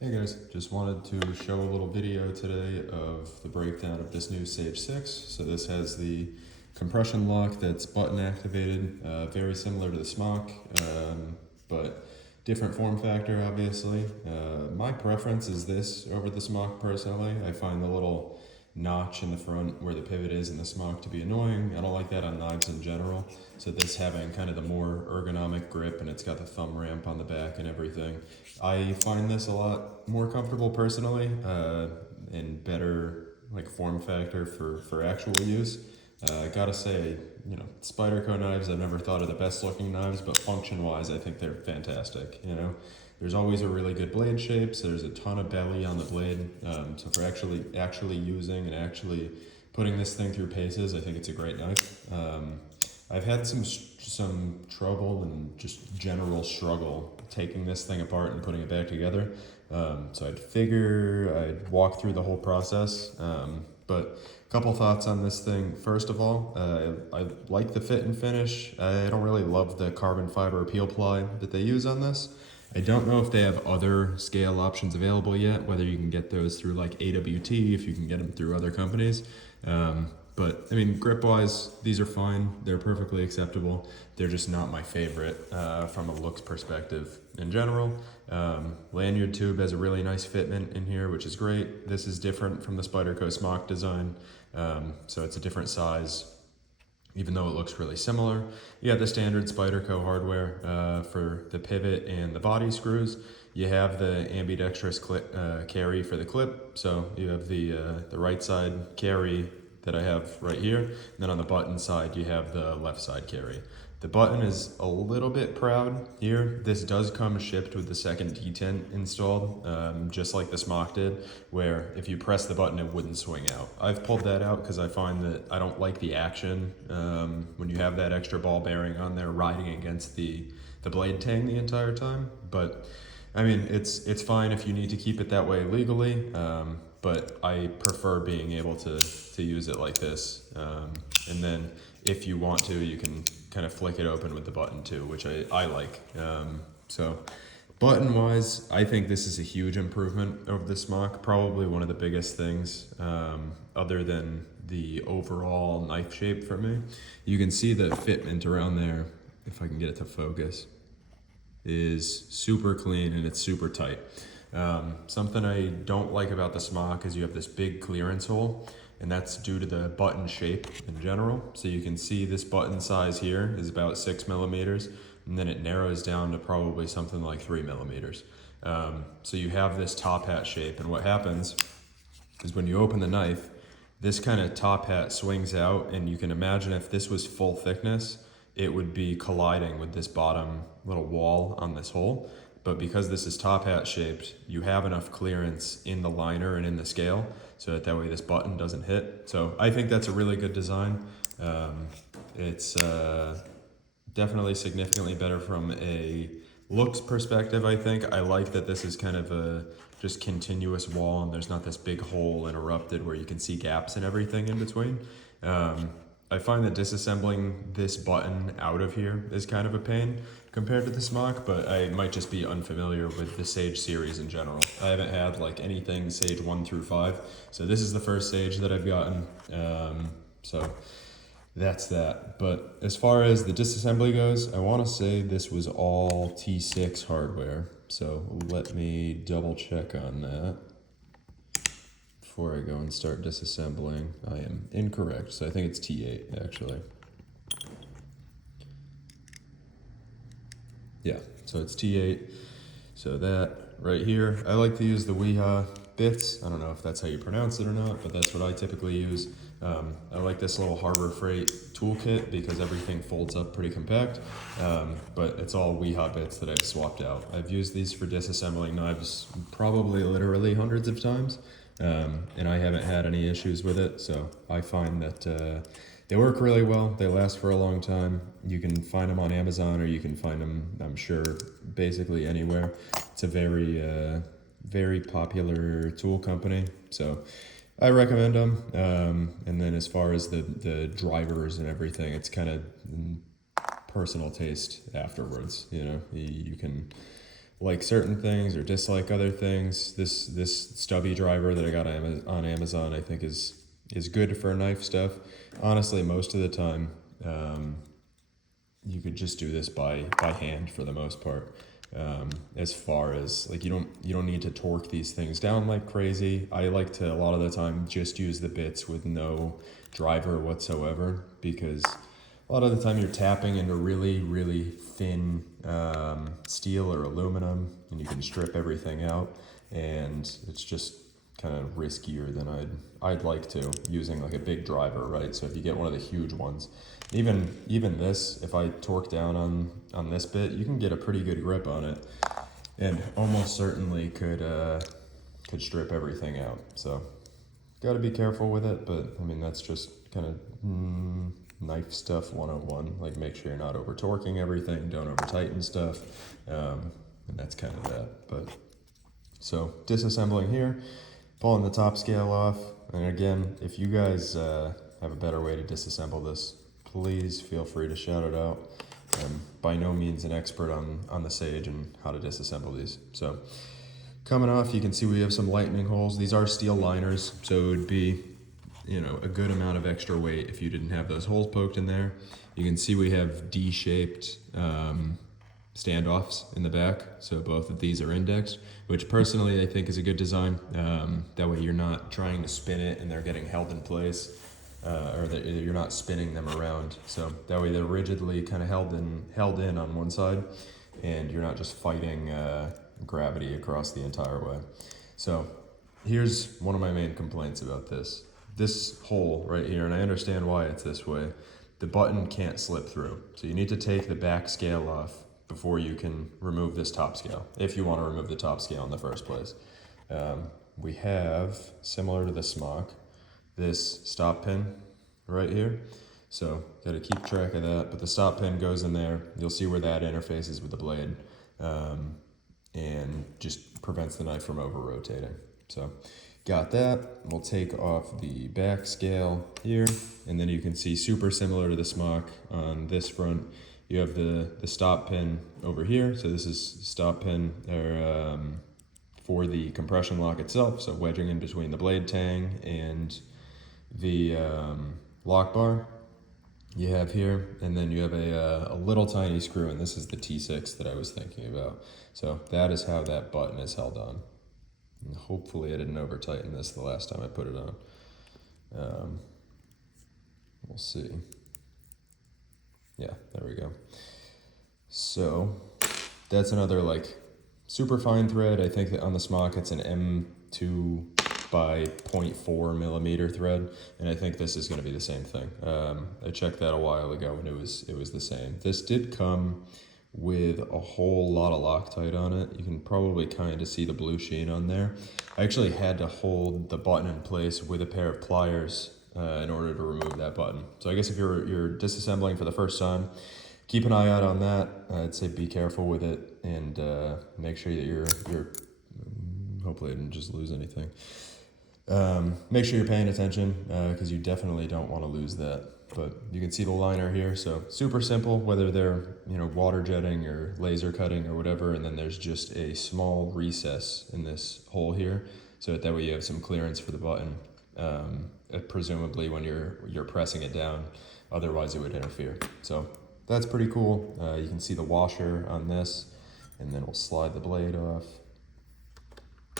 Hey guys, just wanted to show a little video today of the breakdown of this new Sage 6. So this has the compression lock that's button activated, very similar to the Smock, but different form factor obviously. My preference is this over the Smock personally. I find the little notch in the front where the pivot is in the Smock to be annoying. I don't like that on knives in general. So this having kind of the more ergonomic grip, and it's got the thumb ramp on the back and everything. I find this a lot more comfortable personally, and better like form factor for actual use. I gotta say, Spyderco knives I've never thought are the best looking knives, but function wise I think they're fantastic. There's always a really good blade shape, so there's a ton of belly on the blade. So for actually using and actually putting this thing through paces, I think it's a great knife. I've had some trouble and just general struggle taking this thing apart and putting it back together. So I'd figure I'd walk through the whole process. But a couple thoughts on this thing. First of all, I like the fit and finish. I don't really love the carbon fiber peel ply that they use on this. I don't know if they have other scale options available yet, whether you can get those through like AWT, if you can get them through other companies. But I mean, grip wise, these are fine. They're perfectly acceptable. They're just not my favorite from a looks perspective in general. Lanyard tube has a really nice fitment in here, which is great. This is different from the Spyderco Smock design. So it's a different size, even though it looks really similar. You have the standard Spyderco hardware for the pivot and the body screws. You have the ambidextrous carry for the clip. So you have the right side carry that I have right here. And then on the button side, you have the left side carry. The button is a little bit proud here. This does come shipped with the second detent installed, just like the Smock did, where if you press the button, it wouldn't swing out. I've pulled that out because I find that I don't like the action when you have that extra ball bearing on there riding against the blade tang the entire time. But I mean, it's fine if you need to keep it that way legally, but I prefer being able to use it like this. And then if you want to, you can kind of flick it open with the button too, which I like. So button wise, I think this is a huge improvement over the Smock, probably one of the biggest things other than the overall knife shape for me. You can see the fitment around there, if I can get it to focus, is super clean and it's super tight. Something I don't like about the Smock is you have this big clearance hole, and that's due to the button shape in general. So you can see this button size here is about 6 millimeters, and then it narrows down to probably something like 3 millimeters. So you have this top hat shape, and what happens is when you open the knife, this kind of top hat swings out, and you can imagine if this was full thickness, it would be colliding with this bottom little wall on this hole. But because this is top hat shaped, you have enough clearance in the liner and in the scale so that way this button doesn't hit. So I think that's a really good design. It's definitely significantly better from a looks perspective, I think. I like that this is kind of a just continuous wall and there's not this big hole interrupted where you can see gaps and everything in between. I find that disassembling this button out of here is kind of a pain compared to the Smock, but I might just be unfamiliar with the Sage series in general. I haven't had like anything Sage 1 through 5, so this is the first Sage that I've gotten, so that's that. But as far as the disassembly goes, I want to say this was all T6 hardware, so let me double check on that. Before I go and start disassembling, I am incorrect, so I think it's T8 actually. Yeah, so it's T8. So that right here, I like to use the Weeha bits. I don't know if that's how you pronounce it or not, but that's what I typically use. I like this little Harbor Freight toolkit because everything folds up pretty compact, but it's all Weeha bits that I've swapped out. I've used these for disassembling knives probably literally hundreds of times. And I haven't had any issues with it, so I find that they work really well. They last for a long time. You can find them on Amazon, or you can find them, I'm sure, basically anywhere. It's a very popular tool company, so I recommend them. And then as far as the drivers and everything, it's kind of personal taste afterwards. You can like certain things or dislike other things. This stubby driver that I got on Amazon, I think is good for knife stuff. Honestly, most of the time, you could just do this by hand for the most part. As far as like you don't need to torque these things down like crazy. I like to a lot of the time just use the bits with no driver whatsoever, because a lot of the time you're tapping into really thin steel or aluminum, and you can strip everything out, and it's just kind of riskier than I'd like to, using like a big driver, right? So if you get one of the huge ones, even this, if I torque down on this bit, you can get a pretty good grip on it, and almost certainly could strip everything out. So got to be careful with it, but I mean that's just kind of knife stuff 101. Like, make sure you're not over torquing everything, don't over tighten stuff, and that's kind of that. But so disassembling here, pulling the top scale off, and again, if you guys have a better way to disassemble this, please feel free to shout it out. I'm by no means an expert on the Sage and how to disassemble these. So coming off, you can see we have some lightning holes. These are steel liners, so it would be, you know, a good amount of extra weight if you didn't have those holes poked in there. You can see we have D-shaped standoffs in the back, so both of these are indexed, which personally I think is a good design. That way you're not trying to spin it and they're getting held in place, or that you're not spinning them around. So that way they're rigidly kind of held in on one side, and you're not just fighting gravity across the entire way. So here's one of my main complaints about this. This hole right here, and I understand why it's this way, the button can't slip through. So you need to take the back scale off before you can remove this top scale, if you want to remove the top scale in the first place. We have, similar to the smock, this stop pin right here. So got to keep track of that, but the stop pin goes in there. You'll see where that interfaces with the blade, and just prevents the knife from over rotating. So got that. We'll take off the back scale here, and then you can see, super similar to the smock on this front, you have the stop pin over here. So this is stop pin for the compression lock itself, so wedging in between the blade tang and the lock bar you have here, and then you have a little tiny screw, and this is the T6 that I was thinking about. So that is how that button is held on. And hopefully I didn't over tighten this the last time I put it on. We'll see. Yeah, there we go. So that's another like super fine thread. I think that on the smock it's an M2 by 0.4 millimeter thread, and I think this is going to be the same thing. I checked that a while ago and it was the same. This did come with a whole lot of Loctite on it. You can probably kind of see the blue sheen on there. I actually had to hold the button in place with a pair of pliers in order to remove that button. So I guess if you're disassembling for the first time, keep an eye out on that. I'd say be careful with it, and make sure that you're hopefully I didn't just lose anything. Make sure you're paying attention, because you definitely don't want to lose that. But you can see the liner here, so super simple, whether they're, you know, water jetting or laser cutting or whatever, and then there's just a small recess in this hole here, so that way you have some clearance for the button, presumably when you're pressing it down, otherwise it would interfere. So that's pretty cool. You can see the washer on this, and then we'll slide the blade off.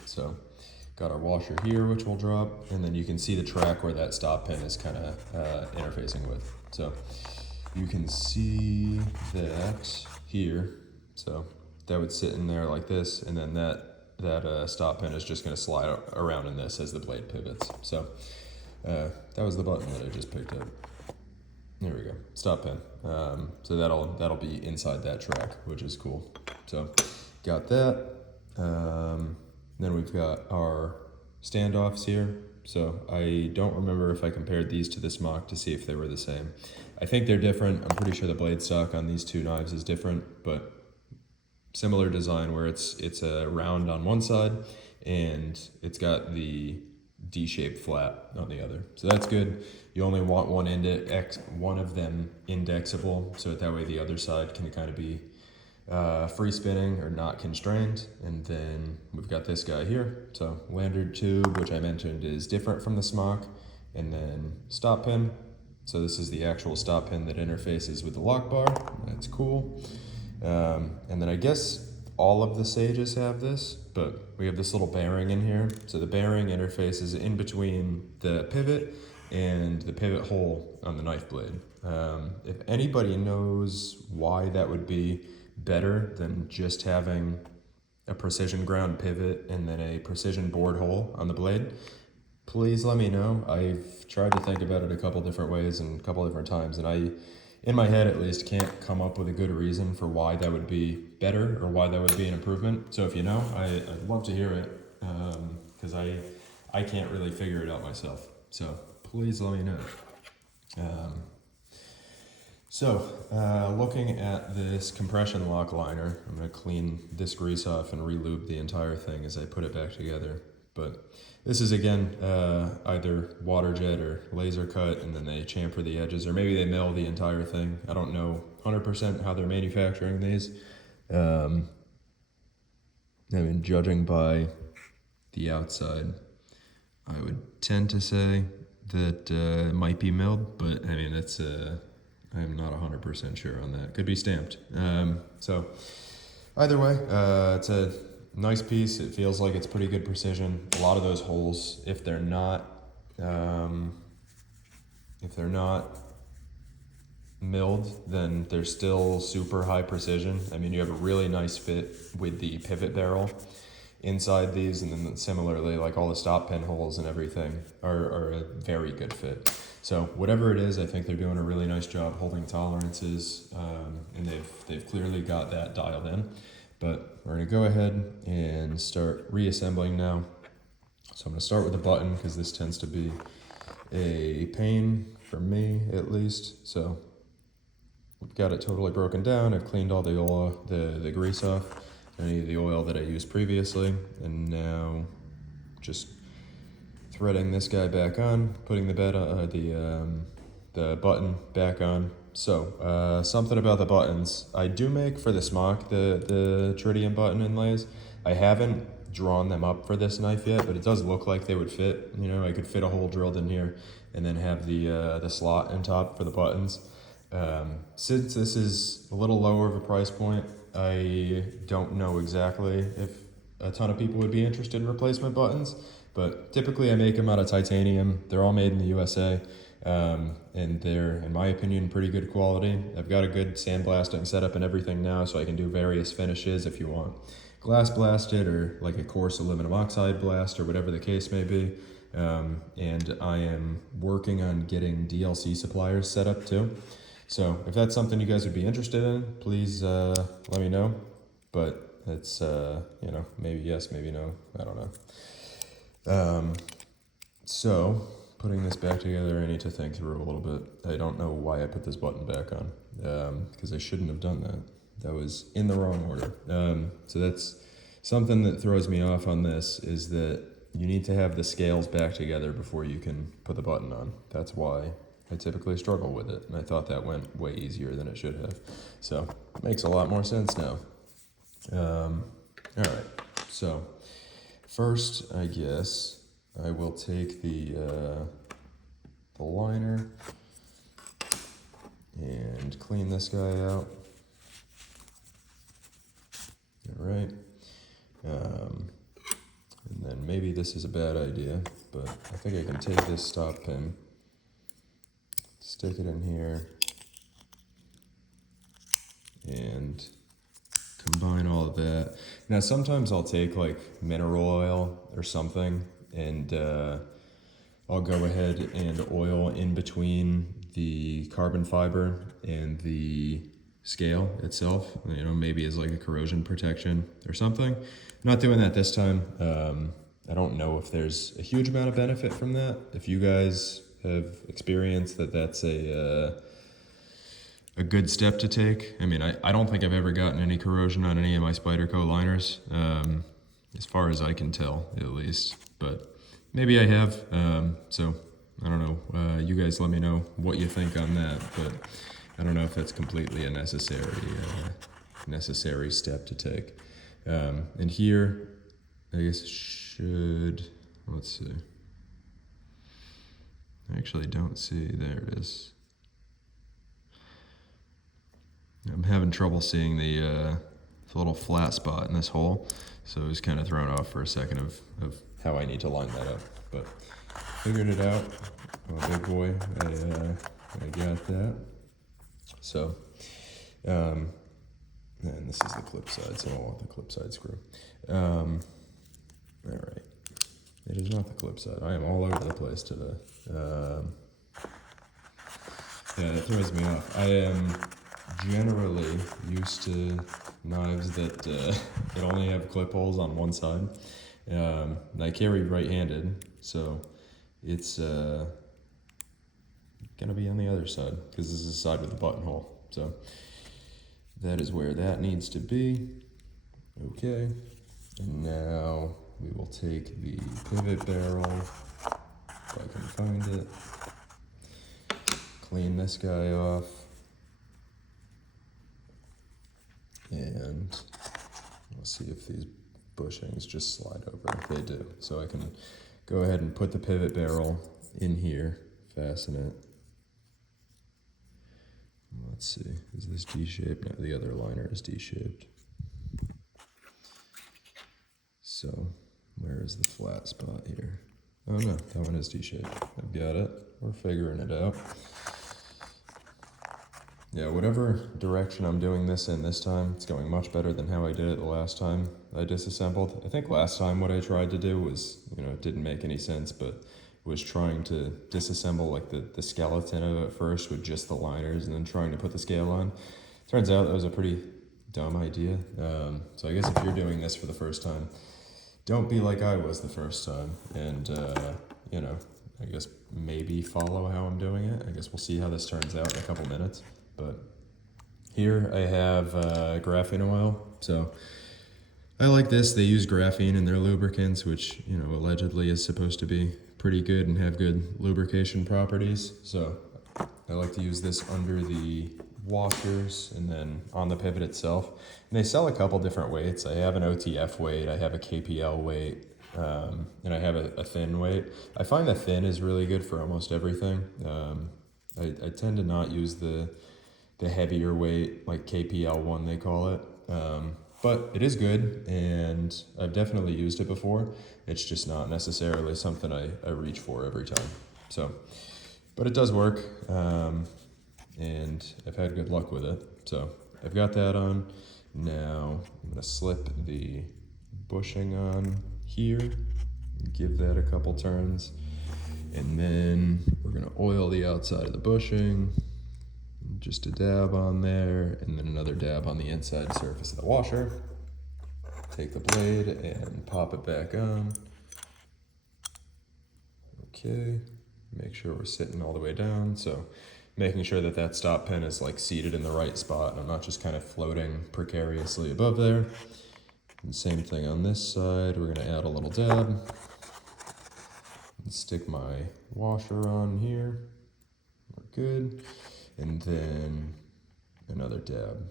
So got our washer here, which will drop, and then you can see the track where that stop pin is kind of interfacing with. So you can see that here. So that would sit in there like this, and then that stop pin is just going to slide around in this as the blade pivots. So that was the button that I just picked up. There we go, stop pin. So that'll be inside that track, which is cool. So got that. Then we've got our standoffs here. So I don't remember if I compared these to the smock to see if they were the same. I think they're different. I'm pretty sure the blade stock on these two knives is different, but similar design where it's a round on one side and it's got the D-shaped flat on the other. So that's good. You only want one of them indexable, so that way the other side can kind of be free spinning or not constrained. And then we've got this guy here. So lanyard tube, which I mentioned is different from the smock, and then stop pin. So this is the actual stop pin that interfaces with the lock bar. That's cool. And then I guess all of the Sages have this, but we have this little bearing in here. So the bearing interfaces in between the pivot and the pivot hole on the knife blade. If anybody knows why that would be better than just having a precision ground pivot and then a precision bored hole on the blade, please let me know. I've tried to think about it a couple different ways and a couple different times, and I, in my head at least, can't come up with a good reason for why that would be better or why that would be an improvement. So if you know, I'd love to hear it, because I can't really figure it out myself. So please let me know. Looking at this compression lock liner, I'm going to clean this grease off and re-lube the entire thing as I put it back together. But this is, again, either water jet or laser cut, and then they chamfer the edges, or maybe they mill the entire thing. I don't know 100% how they're manufacturing these. I mean, judging by the outside, I would tend to say that it might be milled, but I mean, it's I'm not 100% sure on that. Could be stamped. So either way, it's a nice piece. It feels like it's pretty good precision. A lot of those holes, if they're not milled, then they're still super high precision. I mean, you have a really nice fit with the pivot barrel inside these, and then similarly, like all the stop pin holes and everything are a very good fit. So whatever it is, I think they're doing a really nice job holding tolerances, and they've clearly got that dialed in. But we're gonna go ahead and start reassembling now. So I'm gonna start with the button, because this tends to be a pain for me, at least. So we've got it totally broken down. I've cleaned all the oil, the grease off, any of the oil that I used previously, and now just threading this guy back on, putting the button back on. So something about the buttons. I do make for the smock the tritium button inlays. I haven't drawn them up for this knife yet, but it does look like they would fit. You know, I could fit a hole drilled in here and then have the slot on top for the buttons. Since this is a little lower of a price point, I don't know exactly if a ton of people would be interested in replacement buttons, but typically I make them out of titanium. They're all made in the USA, and they're, in my opinion, pretty good quality. I've got a good sandblasting setup and everything now, so I can do various finishes if you want glass blasted or like a coarse aluminum oxide blast or whatever the case may be. And I am working on getting DLC suppliers set up too. So if that's something you guys would be interested in, please let me know. But it's, you know, maybe yes, maybe no, I don't know. So putting this back together, I need to think through a little bit. I don't know why I put this button back on, because I shouldn't have done that. That was in the wrong order. So that's something that throws me off on this, is that you need to have the scales back together before you can put the button on. That's why I typically struggle with it, and I thought that went way easier than it should have. So it makes a lot more sense now. All right, so first, I guess I will take the liner and clean this guy out. All right. And then maybe this is a bad idea, but I think I can take this stop pin, stick it in here, and combine all of that. Now, sometimes I'll take like mineral oil or something, and I'll go ahead and oil in between the carbon fiber and the scale itself, you know, maybe as like a corrosion protection or something. I'm not doing that this time. I don't know if there's a huge amount of benefit from that. If you guys have experienced that, that's a good step to take. I mean, I don't think I've ever gotten any corrosion on any of my Spyderco liners, as far as I can tell, at least. But maybe I have. So I don't know. You guys let me know what you think on that. But I don't know if that's completely a necessary necessary step to take. And here, I guess let's see. I actually don't see, there it is. I'm having trouble seeing the little flat spot in this hole, so I was kind of thrown off for a second of how I need to line that up, but figured it out. Oh, big boy, I got that. So, and this is the clip side, so I want the clip side screw. All right, it is not the clip side. I am all over the place today. Yeah, it throws me off. I am generally used to knives that only have clip holes on one side. I carry right-handed, so it's gonna be on the other side because this is the side with the buttonhole. So that is where that needs to be. Okay, and now we will take the pivot barrel, if I can find it, clean this guy off, and we'll see if these bushings just slide over. They do. So I can go ahead and put the pivot barrel in here, fasten it. Let's see, is this D-shaped? No, the other liner is D-shaped. So where is the flat spot here? Oh no, that one is D-shaped. I've got it. We're figuring it out. Yeah, whatever direction I'm doing this in this time, it's going much better than how I did it the last time I disassembled. I think last time what I tried to do was, it didn't make any sense, but was trying to disassemble like the skeleton of it first with just the liners and then trying to put the scale on. Turns out that was a pretty dumb idea. So I guess if you're doing this for the first time, don't be like I was the first time, and I guess maybe follow how I'm doing it. I guess we'll see how this turns out in a couple minutes. But here I have graphene oil. So I like this. They use graphene in their lubricants, which allegedly is supposed to be pretty good and have good lubrication properties. So I like to use this under the washers and then on the pivot itself. And they sell a couple different weights. I have an OTF weight, I have a KPL weight, and I have a thin weight. I find the thin is really good for almost everything. I tend to not use the heavier weight, like KPL 1 they call it. But it is good, and I've definitely used it before. It's just not necessarily something I reach for every time. So, but it does work, and I've had good luck with it. So I've got that on. Now I'm gonna slip the bushing on here, give that a couple turns, and then we're gonna oil the outside of the bushing. Just a dab on there, and then another dab on the inside surface of the washer. Take the blade and pop it back on. Okay, make sure we're sitting all the way down. So making sure that that stop pin is like seated in the right spot and I'm not just kind of floating precariously above there. And same thing on this side, we're gonna add a little dab. And stick my washer on here. We're good. And then another dab.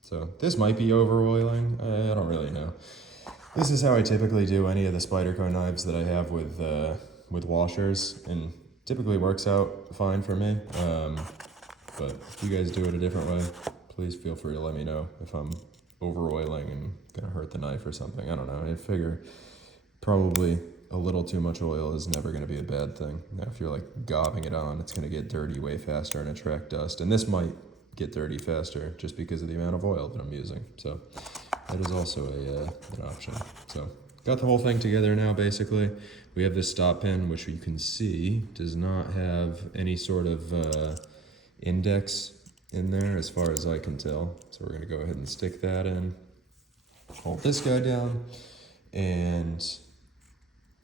So this might be over oiling, I don't really know. This is how I typically do any of the Spyderco knives that I have with washers, and typically works out fine for me. But if you guys do it a different way, please feel free to let me know if I'm over oiling and gonna hurt the knife or something. I don't know, I figure probably a little too much oil is never going to be a bad thing. Now, if you're like gobbing it on, it's going to get dirty way faster and attract dust. And this might get dirty faster just because of the amount of oil that I'm using. So that is also an option. So got the whole thing together now, basically. We have this stop pin, which you can see does not have any sort of index in there as far as I can tell. So we're going to go ahead and stick that in. Hold this guy down, and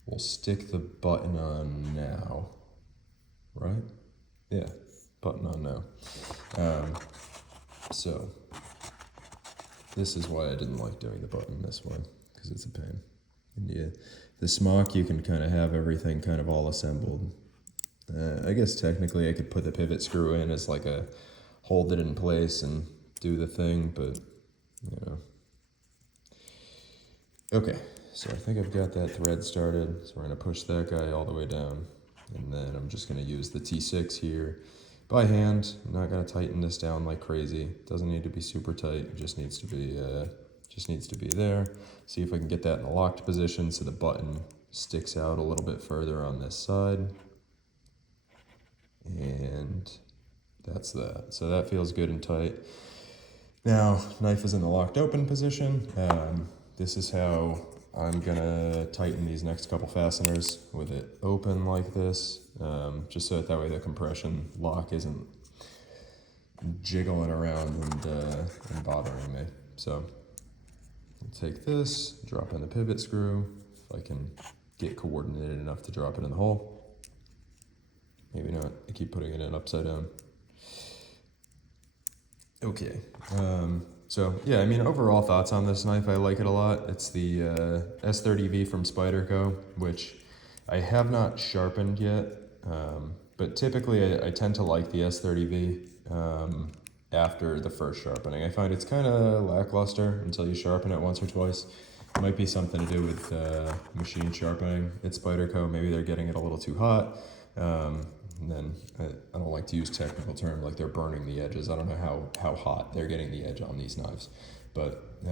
we'll stick the button on now, right? Yeah, button on now. So this is why I didn't like doing the button this way, because it's a pain. And yeah, the smock, you can kind of have everything kind of all assembled. I guess technically I could put the pivot screw in as like a hold it in place and do the thing, but you know. Okay, so I think I've got that thread started. So we're gonna push that guy all the way down. And then I'm just gonna use the T6 here by hand. I'm not gonna tighten this down like crazy. Doesn't need to be super tight, it just needs to be there. See if I can get that in a locked position so the button sticks out a little bit further on this side. And that's that. So that feels good and tight. Now, knife is in the locked open position. This is how I'm gonna tighten these next couple fasteners with it open like this, just so that way the compression lock isn't jiggling around and bothering me. So I'll take this, drop in the pivot screw, if I can get coordinated enough to drop it in the hole. Maybe not, I keep putting it in upside down. Okay, so yeah, I mean, overall thoughts on this knife, I like it a lot. It's the S30V from Spyderco, which I have not sharpened yet, but typically I tend to like the S30V after the first sharpening. I find it's kind of lackluster until you sharpen it once or twice. It might be something to do with machine sharpening at Spyderco. Maybe they're getting it a little too hot. And then I don't like to use technical terms like they're burning the edges. I don't know how hot they're getting the edge on these knives, but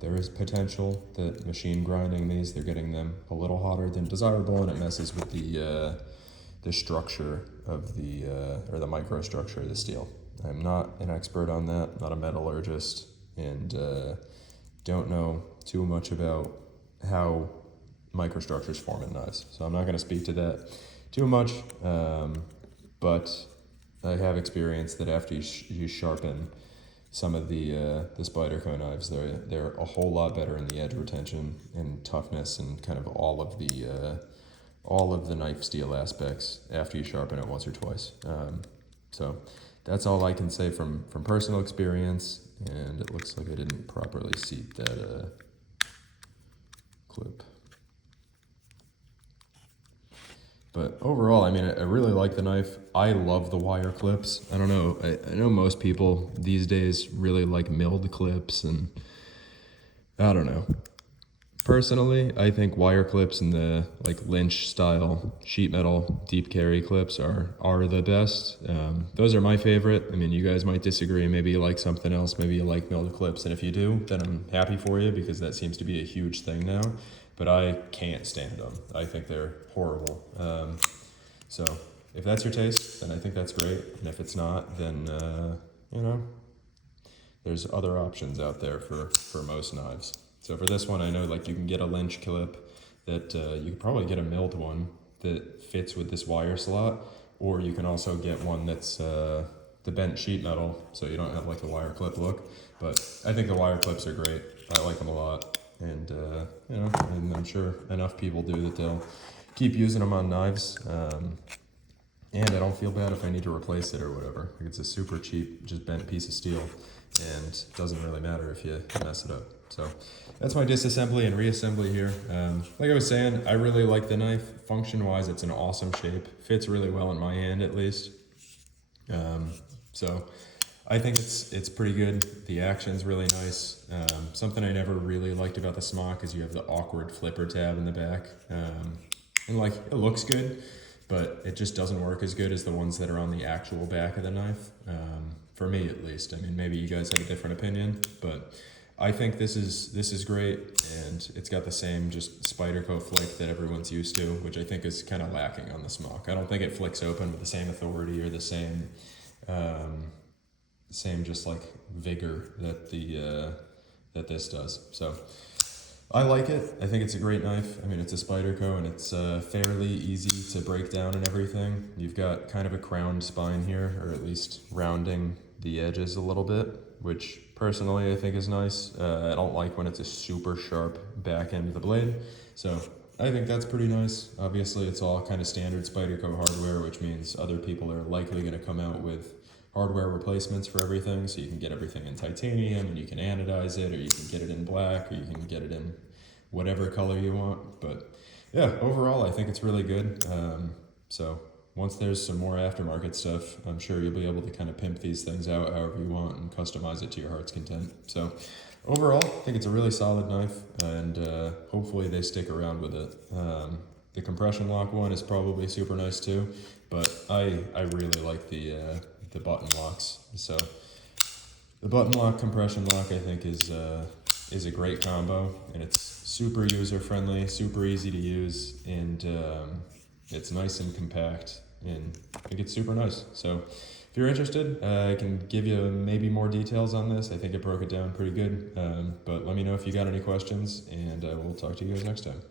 there is potential that machine grinding these, they're getting them a little hotter than desirable, and it messes with the structure of the or the microstructure of the steel. I'm not an expert on that, not a metallurgist, and don't know too much about how microstructures form in knives, so I'm not going to speak to that too much, but I have experienced that after you sharpen some of the Spyderco knives, they're a whole lot better in the edge retention and toughness and kind of all of the knife steel aspects after you sharpen it once or twice. So that's all I can say from personal experience, and it looks like I didn't properly seat that clip. But overall, I mean, I really like the knife. I love the wire clips. I don't know, I know most people these days really like milled clips, and I don't know. Personally, I think wire clips and the like Lynch style sheet metal deep carry clips are the best. Those are my favorite. I mean, you guys might disagree. Maybe you like something else. Maybe you like milled clips. And if you do, then I'm happy for you, because that seems to be a huge thing now. But I can't stand them. I think they're horrible. So if that's your taste, then I think that's great. And if it's not, then, you know, there's other options out there for most knives. So for this one, I know like you can get a Lynch clip that you could probably get a milled one that fits with this wire slot, or you can also get one that's the bent sheet metal, so you don't have like a wire clip look. But I think the wire clips are great. I like them a lot. And, you know, and I'm sure enough people do that they'll keep using them on knives. And I don't feel bad if I need to replace it or whatever. Like, it's a super cheap, just bent piece of steel, and it doesn't really matter if you mess it up. So that's my disassembly and reassembly here. Like I was saying, I really like the knife. Function-wise, it's an awesome shape. Fits really well in my hand, at least. So I think it's pretty good. The action's really nice. Something I never really liked about the smock is you have the awkward flipper tab in the back. And like, it looks good, but it just doesn't work as good as the ones that are on the actual back of the knife. For me, at least. I mean, maybe you guys have a different opinion, but I think this is great, and it's got the same just Spyderco flick that everyone's used to, which I think is kind of lacking on the smock. I don't think it flicks open with the same authority or the same just like vigor that that this does. So I like it. I think it's a great knife. I mean, it's a Spyderco, and it's fairly easy to break down and everything. You've got kind of a crowned spine here, or at least rounding the edges a little bit, which personally I think is nice. I don't like when it's a super sharp back end of the blade, so I think that's pretty nice. Obviously, it's all kind of standard Spyderco hardware, which means other people are likely going to come out with hardware replacements for everything, so you can get everything in titanium, and you can anodize it, or you can get it in black, or you can get it in whatever color you want. But yeah, overall I think it's really good. So once there's some more aftermarket stuff, I'm sure you'll be able to kind of pimp these things out however you want and customize it to your heart's content. So overall, I think it's a really solid knife, and hopefully they stick around with it. The compression lock one is probably super nice too, but I really like the button locks. So the button lock compression lock I think is a great combo, and it's super user friendly, super easy to use, and it's nice and compact, and I think it's super nice. So if you're interested, I can give you maybe more details on this. I think I broke it down pretty good, but let me know if you got any questions, and we'll talk to you guys next time.